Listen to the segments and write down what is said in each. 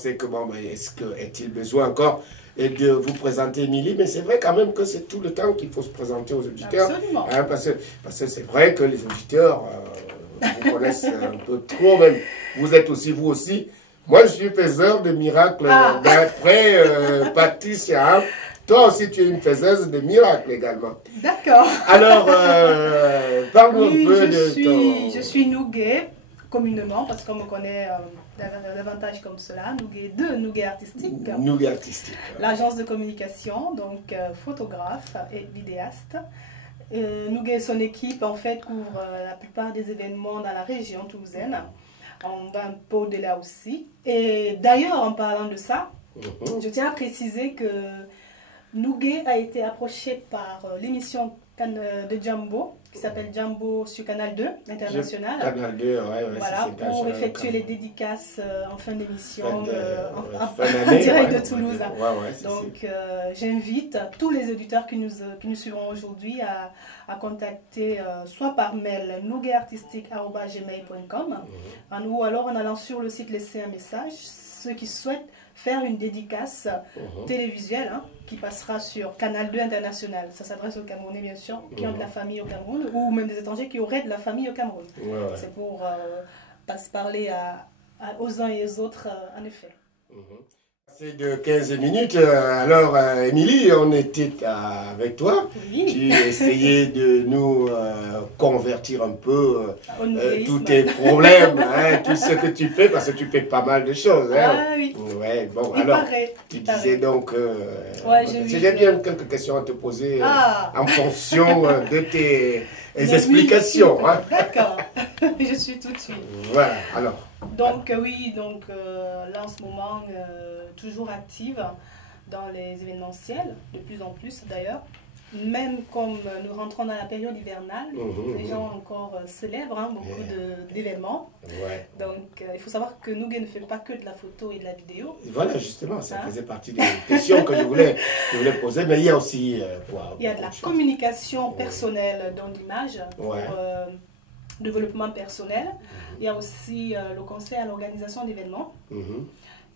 pensé que, bon, est-il besoin encore de vous présenter Émilie, mais c'est vrai quand même que c'est tout le temps qu'il faut se présenter aux auditeurs. Absolument. Hein, parce que c'est vrai que les auditeurs vous connaissent un peu trop même. Vous êtes aussi, vous aussi. Moi, je suis faiseur de miracles d'après Patricia. Hein. Toi aussi, tu es une faiseuse de miracles également. D'accord. Alors, parle-nous un peu Je suis Nougué, communément, parce qu'on me connaît davantage comme cela, Nougué Artistique. Nougué Artistique. L'agence de communication, donc photographe et vidéaste. Nougué et son équipe, en fait, couvrent la plupart des événements dans la région toulousaine. On va un peu au-delà aussi. Et d'ailleurs, en parlant de ça, je tiens à préciser que Nougué a été approché par l'émission de Jambo, qui s'appelle Jambo sur Canal 2 International. Canal 2, ouais, voilà, pour effectuer les dédicaces en fin d'émission, en direct de Toulouse. Donc, j'invite tous les auditeurs qui nous suivront aujourd'hui à contacter soit par mail nougueartistique@gmail.com ou alors en allant sur le site laisser un message. Ceux qui souhaitent faire une dédicace télévisuelle qui passera sur Canal 2 International. Ça s'adresse aux Camerounais, bien sûr, qui ont de la famille au Cameroun, ou même des étrangers qui auraient de la famille au Cameroun. C'est pour parler aux uns et aux autres, en effet. C'est de 15 minutes. Alors, Émilie, on était avec toi. Oui. Tu essayais de nous convertir un peu tous tes problèmes, tout ce que tu fais, parce que tu fais pas mal de choses. Ah oui. Ouais, bon, Il alors, paraît. tu disais donc... j'ai bien quelques questions à te poser en fonction de tes explications. D'accord. Je suis tout de suite. Voilà, alors. Donc, là en ce moment, toujours active dans les événementiels, de plus en plus d'ailleurs. Même comme nous rentrons dans la période hivernale, les gens encore célèbrent beaucoup d'événements. Donc, il faut savoir que Nougué ne fait pas que de la photo et de la vidéo. Voilà, justement, ça faisait partie des questions que je voulais poser, mais il y a aussi quoi? Il y a de la communication personnelle dans l'image pour développement personnel. Il y a aussi le conseil à l'organisation d'événements.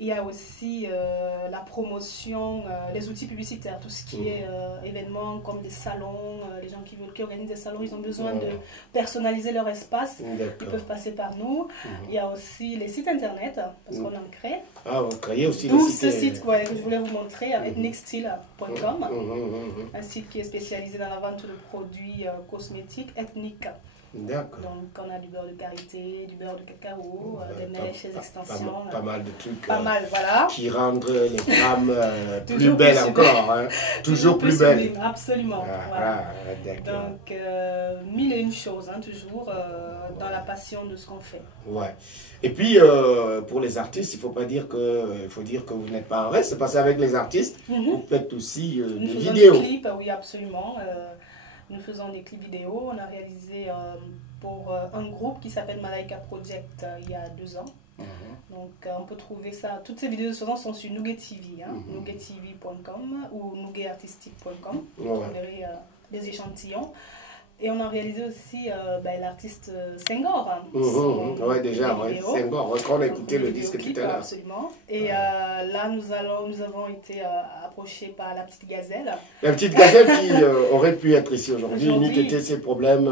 Il y a aussi la promotion, les outils publicitaires, tout ce qui est événements comme des salons, les gens qui organisent des salons, ils ont besoin de personnaliser leur espace, ils peuvent passer par nous. Il y a aussi les sites internet, parce qu'on en crée. Ah, vous créez aussi le site. Ce site que je voulais vous montrer, ethnicstyle.com, un site qui est spécialisé dans la vente de produits cosmétiques ethniques. Donc on a du beurre de karité, du beurre de cacao, des mèches, des extensions. Pas mal de trucs voilà. Qui rendent les femmes plus belles encore. Toujours plus belles. Absolument. Donc mille et une choses, toujours dans la passion de ce qu'on fait. Et puis pour les artistes, il faut dire que vous n'êtes pas en reste, c'est parce qu'avec les artistes, vous faites aussi des vidéos. Des clips, oui, absolument. Nous faisons des clips vidéo. On a réalisé pour un groupe qui s'appelle Malaika Project il y a 2 ans. Donc on peut trouver ça. Toutes ces vidéos de ce genre sont sur Nougué TV, nouguetv.com ou nougueartistique.com. Vous verrez des échantillons. Et on a réalisé aussi l'artiste Senghor. Senghor, on a écouté le disque tout à l'heure. Absolument. Et là, nous avons été approchés par la petite gazelle. La petite gazelle qui aurait pu être ici aujourd'hui, n'eût été ces problèmes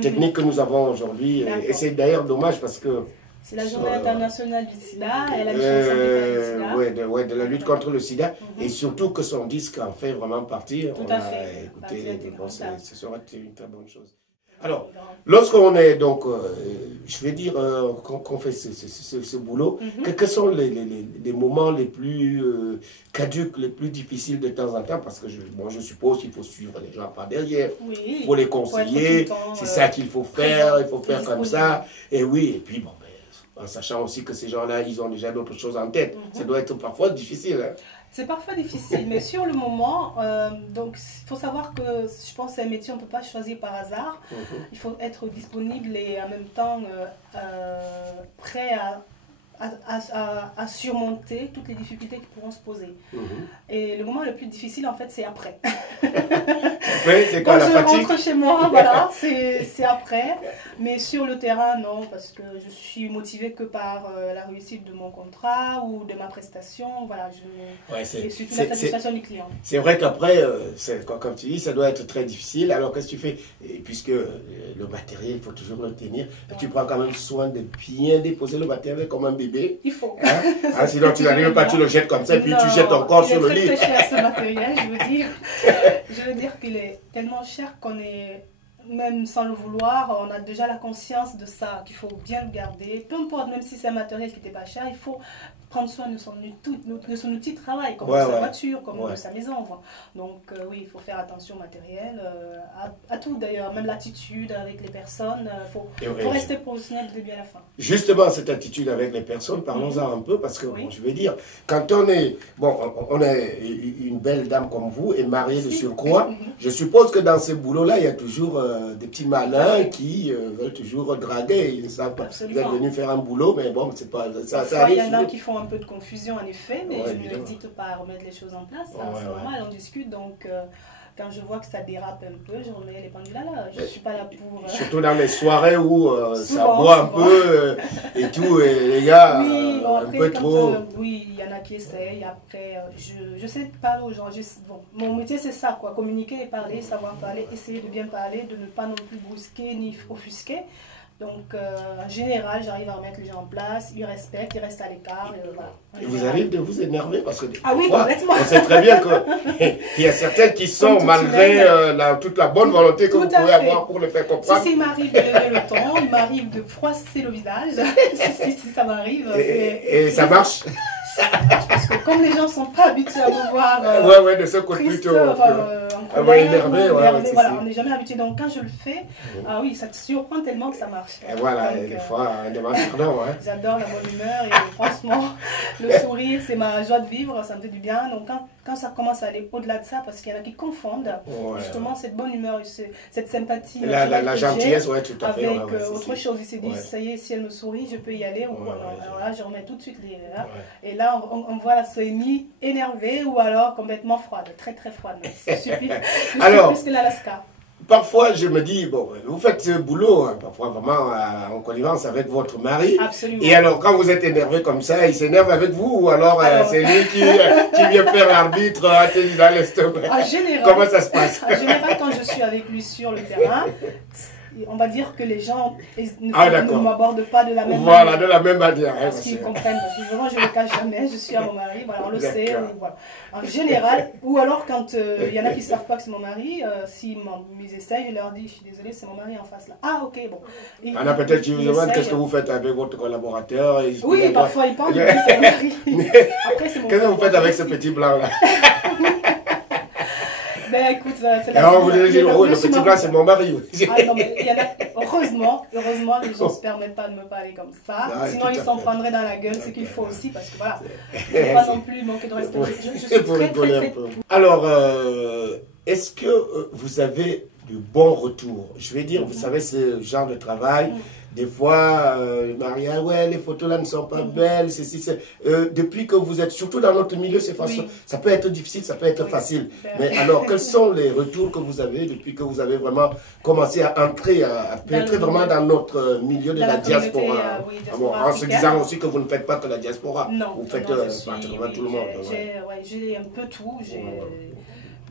techniques que nous avons aujourd'hui. Et c'est d'ailleurs dommage parce que... C'est la journée internationale du sida, elle a une chanson de la lutte contre le sida, et surtout que son disque en fait vraiment partie. Tout à fait. Écouté, ce sera une très bonne chose. Alors, lorsqu'on est donc, je vais dire, qu'on fait ce boulot, quels sont les moments les plus caducs, les plus difficiles de temps en temps? Parce que je suppose qu'il faut suivre les gens par derrière, il faut les conseiller, c'est ça qu'il faut faire, il faut faire comme ça. Et oui, et puis bon, en sachant aussi que ces gens-là, ils ont déjà d'autres choses en tête. Ça doit être parfois difficile. C'est parfois difficile, mais sur le moment, donc il faut savoir que je pense que c'est un métier qu'on ne peut pas choisir par hasard. Il faut être disponible et en même temps prêt à surmonter toutes les difficultés qui pourront se poser. Et le moment le plus difficile, en fait, c'est après. Après, c'est quoi la fatigue? Quand je rentre chez moi, voilà, c'est après. Mais sur le terrain, non, parce que je suis motivée que par la réussite de mon contrat ou de ma prestation. Voilà, et surtout la satisfaction du client. C'est vrai qu'après, comme tu dis, ça doit être très difficile. Alors, qu'est-ce que tu fais? Et puisque le matériel, il faut toujours le tenir. Ouais. Tu prends quand même soin de bien déposer le matériel comme un bébé. Il faut. Hein? Sinon, tu n'arrives pas, tu le jettes comme ça, et puis tu jettes encore sur le lit. Il est très cher ce matériel, je veux dire qu'il est tellement cher qu'on est, même sans le vouloir, on a déjà la conscience de ça, qu'il faut bien le garder. Peu importe, même si c'est un matériel qui n'était pas cher, il faut prendre soin de son outil de travail, comme de sa voiture, comme de sa maison. Donc oui, il faut faire attention au matériel, à tout d'ailleurs, même l'attitude avec les personnes. Il faut rester professionnel du début à la fin. Justement, cette attitude avec les personnes, parlons-en un peu, parce que bon, je veux dire, quand on est une belle dame comme vous et mariée de surcroît, je suppose que dans ce boulot-là, il y a toujours des petits malins qui veulent toujours draguer. Ils ne savent pas. Vous êtes venu faire un boulot, mais bon, c'est pas ça. Il y en a qui font un peu de confusion en effet, mais je ne hésite pas à remettre les choses en place. C'est normal, on discute, donc quand je vois que ça dérape un peu, je remets les pendules à l'heure. Je ne suis pas là pour... Surtout dans les soirées où ça boit un peu et tout, et les gars, un peu trop... oui, il y en a qui essayent, après, je sais parler aux gens. Mon métier c'est ça, quoi, communiquer et parler, savoir parler, essayer de bien parler, de ne pas non plus brusquer ni offusquer. Donc, en général, j'arrive à remettre les gens en place, ils respectent, ils restent à l'écart. Voilà. Et vous arrivez de vous énerver parce que oui, complètement. On sait très bien qu'il y a certains qui sont, malgré toute la bonne volonté que vous pouvez avoir pour le faire comprendre. Si, il m'arrive de lever le ton, il m'arrive de froisser le visage, si ça m'arrive. Et ça marche? Parce que comme les gens ne sont pas habitués à me voir de ce côté plutôt énervé, voilà, on n'est jamais habitué. Donc quand je le fais, oui, ça te surprend tellement que ça marche. Et voilà, donc, des fois, on demande pardon. J'adore la bonne humeur et franchement, le sourire, c'est ma joie de vivre, ça me fait du bien. Donc quand ça commence à aller au-delà de ça, parce qu'il y en a qui confondent justement cette bonne humeur, cette sympathie. La gentillesse, tout à fait. Avec autre chose, ils se disent, ça y est, si elle me sourit, je peux y aller. Alors là, je remets tout de suite les... Et là, on voit la Soémie énervée ou alors complètement froide, très très froide. Alors, plus que l'Alaska. Parfois, je me dis, bon, vous faites ce boulot, parfois vraiment en connivence avec votre mari. Absolument. Et alors, quand vous êtes énervé comme ça, il s'énerve avec vous ou alors c'est lui qui vient faire l'arbitre dans l'estomac? En général, comment ça se passe? En général, quand je suis avec lui sur le terrain, on va dire que les gens ne m'abordent pas de la même manière. Voilà, de la même manière. Parce qu'ils comprennent. Parce que vraiment, je ne le cache jamais. Je suis à mon mari. Voilà, on le sait. Voilà. En général, ou alors quand il y en a qui ne savent pas que c'est mon mari, s'ils essayent, je leur dis, je suis désolée, c'est mon mari en face là. Ah, ok, bon. Il y en a peut-être qui vous demandent qu'est-ce que vous faites avec votre collaborateur. Oui, parfois ils pensent que c'est mon mari. Qu'est-ce que vous faites avec ce petit blanc là? Ben écoute, c'est la vous allez dire, le petit blanc c'est mon mari. Non, mais il y en a, heureusement, les gens ne se permettent pas de me parler comme ça. Sinon, ils s'en prendraient dans la gueule, ce qu'il faut aussi, parce que voilà, il ne faut pas non plus manquer de respect. Je suis très. Alors, est-ce que vous avez de bons retours? Je vais dire, vous savez, ce genre de travail. Des fois, Maria, les photos là ne sont pas belles. Depuis que vous êtes, surtout dans notre milieu, c'est facile. Ça peut être difficile, ça peut être facile. Mais alors, quels sont les retours que vous avez depuis que vous avez vraiment commencé à entrer, à pénétrer vraiment dans notre milieu de la diaspora? En se disant aussi que vous ne faites pas que la diaspora. Non, vous faites pratiquement tout le monde. J'ai un peu tout.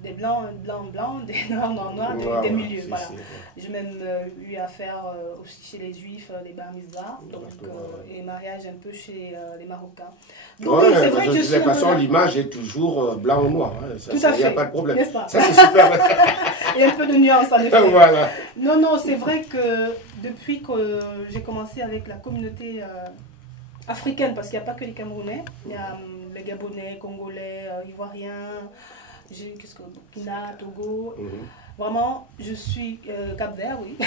Des blancs, des noirs, des milieux. Voilà. J'ai même eu affaire aussi chez les juifs, les bar mitzvahs, et mariage un peu chez les marocains. Donc c'est vrai que de toute façon, l'image est toujours blanc ou noir. Tout à fait. Il n'y a pas de problème. Ça, c'est super. Il y a un peu de nuance en effet. Voilà. Non, c'est vrai que depuis que j'ai commencé avec la communauté africaine, parce qu'il n'y a pas que les Camerounais, il y a les Gabonais, Congolais, Ivoiriens, Burkina, Togo. Vraiment, je suis Cap-Vert, oui.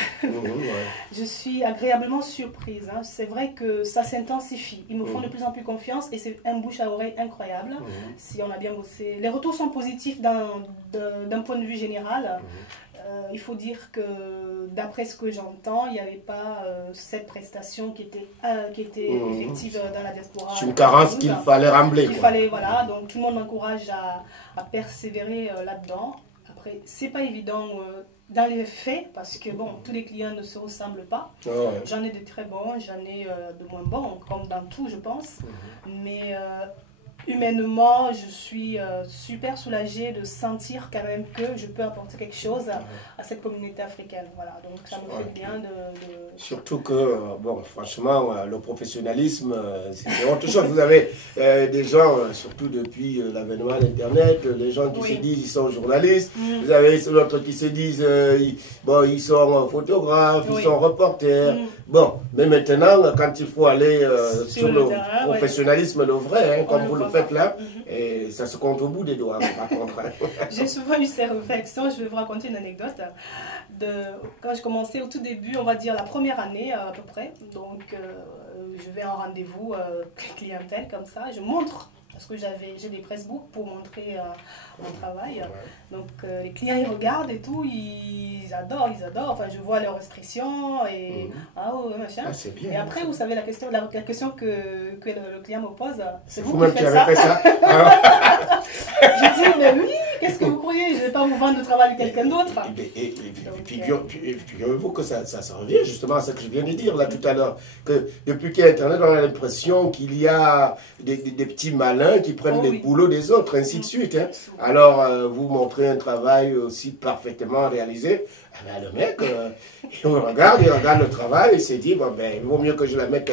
Je suis agréablement surprise. C'est vrai que ça s'intensifie. Ils me font de plus en plus confiance et c'est un bouche à oreille incroyable. Si on a bien bossé. Les retours sont positifs d'un point de vue général. il faut dire que d'après ce que j'entends, il n'y avait pas cette prestation qui était effective dans la diaspora. C'est une carence qu'il fallait rembler. Il fallait, voilà, donc tout le monde m'encourage à persévérer là-dedans. Après, c'est pas évident dans les faits, parce que bon, tous les clients ne se ressemblent pas. Oh, ouais. J'en ai de très bons, j'en ai de moins bons, comme dans tout, je pense. Mais humainement, je suis super soulagée de sentir quand même que je peux apporter quelque chose à cette communauté africaine. Voilà, donc ça me fait bien de... Surtout que, bon, franchement, le professionnalisme, c'est autre chose. Vous avez des gens, surtout depuis l'avènement d'Internet, les gens qui se disent ils sont journalistes. Vous avez d'autres qui se disent ils sont photographes, ils sont reporters. Bon, mais maintenant, quand il faut aller sur le terrain, professionnalisme, le vrai, hein, comme vous le faites là, et ça se compte au bout des doigts, par contre. J'ai souvent eu ces réflexions. Je vais vous raconter une anecdote. Quand je commençais au tout début, on va dire la première année à peu près, donc je vais en rendez-vous clientèle comme ça, je montre, parce que j'ai des pressbooks pour montrer mon travail. Donc les clients ils regardent et tout, ils adorent, enfin je vois leur expression et machin. Ah, c'est bien, et après vous savez la question que le client me pose, c'est vous qui qui avez fait ça. Je dis mais oui, qu'est-ce que vous croyez, je ne vais pas vous vendre le travail de quelqu'un d'autre. Et figurez-vous que ça revient justement à ce que je viens de dire là tout à l'heure, que depuis qu'il y a Internet, on a l'impression qu'il y a des petits malins qui prennent les boulots des autres, ainsi de suite. Hein. Alors, vous montrez un travail aussi parfaitement réalisé, le mec, il regarde le travail et s'est dit, bon, ben, il vaut mieux que je la mette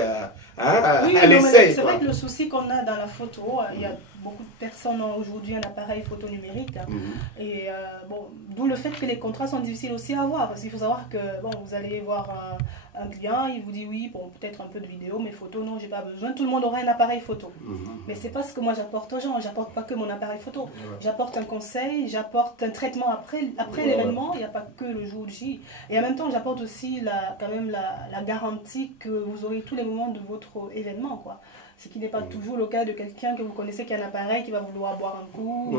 à l'essai. C'est vrai que le souci qu'on a dans la photo, il y a beaucoup de personnes ont aujourd'hui un appareil photo numérique. Et bon, d'où le fait que les contrats sont difficiles aussi à avoir. Parce qu'il faut savoir que bon, vous allez voir un client, il vous dit oui, bon, peut-être un peu de vidéo, mais photo, non, j'ai pas besoin. Tout le monde aura un appareil photo. Mais c'est pas ce que moi j'apporte aux gens. J'apporte pas que mon appareil photo. J'apporte un conseil, j'apporte un traitement après l'événement. Il n'y a pas que le jour J. Et en même temps, j'apporte aussi quand même la garantie que vous aurez tous les moments de votre événement, quoi. Ce qui n'est pas toujours le cas de quelqu'un que vous connaissez qui a un appareil qui va vouloir boire un coup,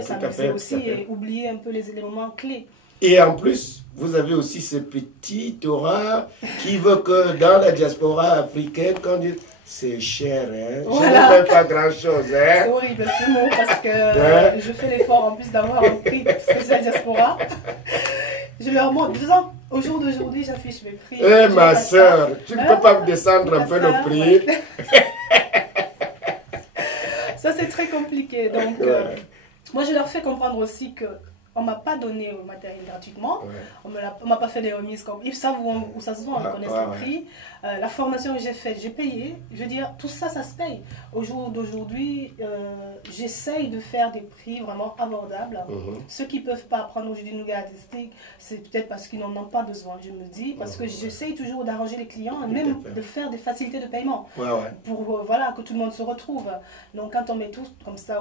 ça me fait aussi oublier un peu les éléments clés. Et en plus, vous avez aussi ce petit aura qui veut que dans la diaspora africaine, quand c'est cher, hein? Voilà. Je ne fais pas grand-chose. Hein? C'est horrible ce mot parce que je fais l'effort en plus d'avoir un prix spécial diaspora. Je leur montre, disons, au jour d'aujourd'hui, j'affiche mes prix. Eh ma soeur, tu ne peux pas me descendre un peu le prix? Ça, c'est très compliqué. Donc, moi, je leur fais comprendre aussi que on ne m'a pas donné le matériel gratuitement, on ne m'a pas fait des remises comme... Ils savent où ça se vend, ils connaissent le prix. La formation que j'ai faite, j'ai payé. Je veux dire, tout ça, ça se paye. Au jour d'aujourd'hui, j'essaye de faire des prix vraiment abordables. Ceux qui ne peuvent pas prendre aujourd'hui une nougat artistique, c'est peut-être parce qu'ils n'en ont pas besoin, je me dis. Parce que j'essaye toujours d'arranger les clients et même de faire des facilités de paiement. Pour voilà, que tout le monde se retrouve. Donc quand on met tout comme ça...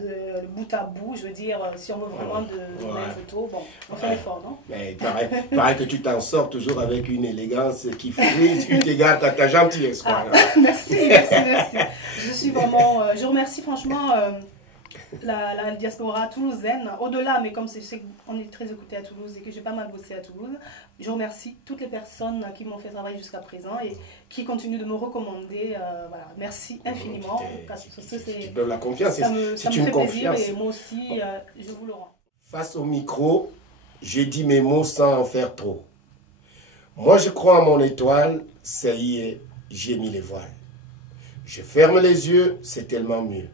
de bout à bout, je veux dire, si on veut vraiment de belles photos, bon, on fait l'effort, non? Mais il paraît que tu t'en sors toujours avec une élégance qui frise, eu égard à ta gentillesse. Merci. Je suis vraiment, je remercie franchement la diaspora toulousaine, au-delà, mais comme je sais qu'on est très écouté à Toulouse et que j'ai pas mal bossé à Toulouse, je remercie toutes les personnes qui m'ont fait travailler jusqu'à présent et qui continuent de me recommander. Voilà, merci infiniment. Tu donnes la confiance, c'est une confiance. Et moi aussi, je vous le rends. Face au micro, je dis mes mots sans en faire trop. Moi, je crois en mon étoile, ça y est, j'ai mis les voiles. Je ferme les yeux, c'est tellement mieux.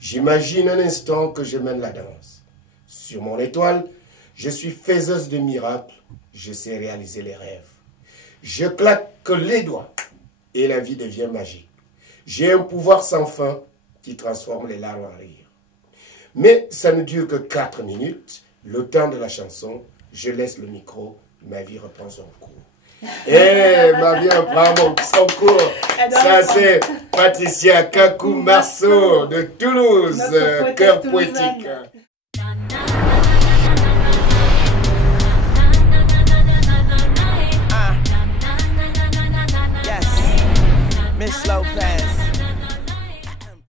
J'imagine un instant que je mène la danse. Sur mon étoile, je suis faiseuse de miracles, je sais réaliser les rêves. Je claque les doigts et la vie devient magique. J'ai un pouvoir sans fin qui transforme les larmes en rire. Mais ça ne dure que 4 minutes, le temps de la chanson, je laisse le micro, ma vie reprend son cours. Ma vie reprend son cours. Ça c'est Patricia Kakou Marceau de Toulouse, cœur poétique.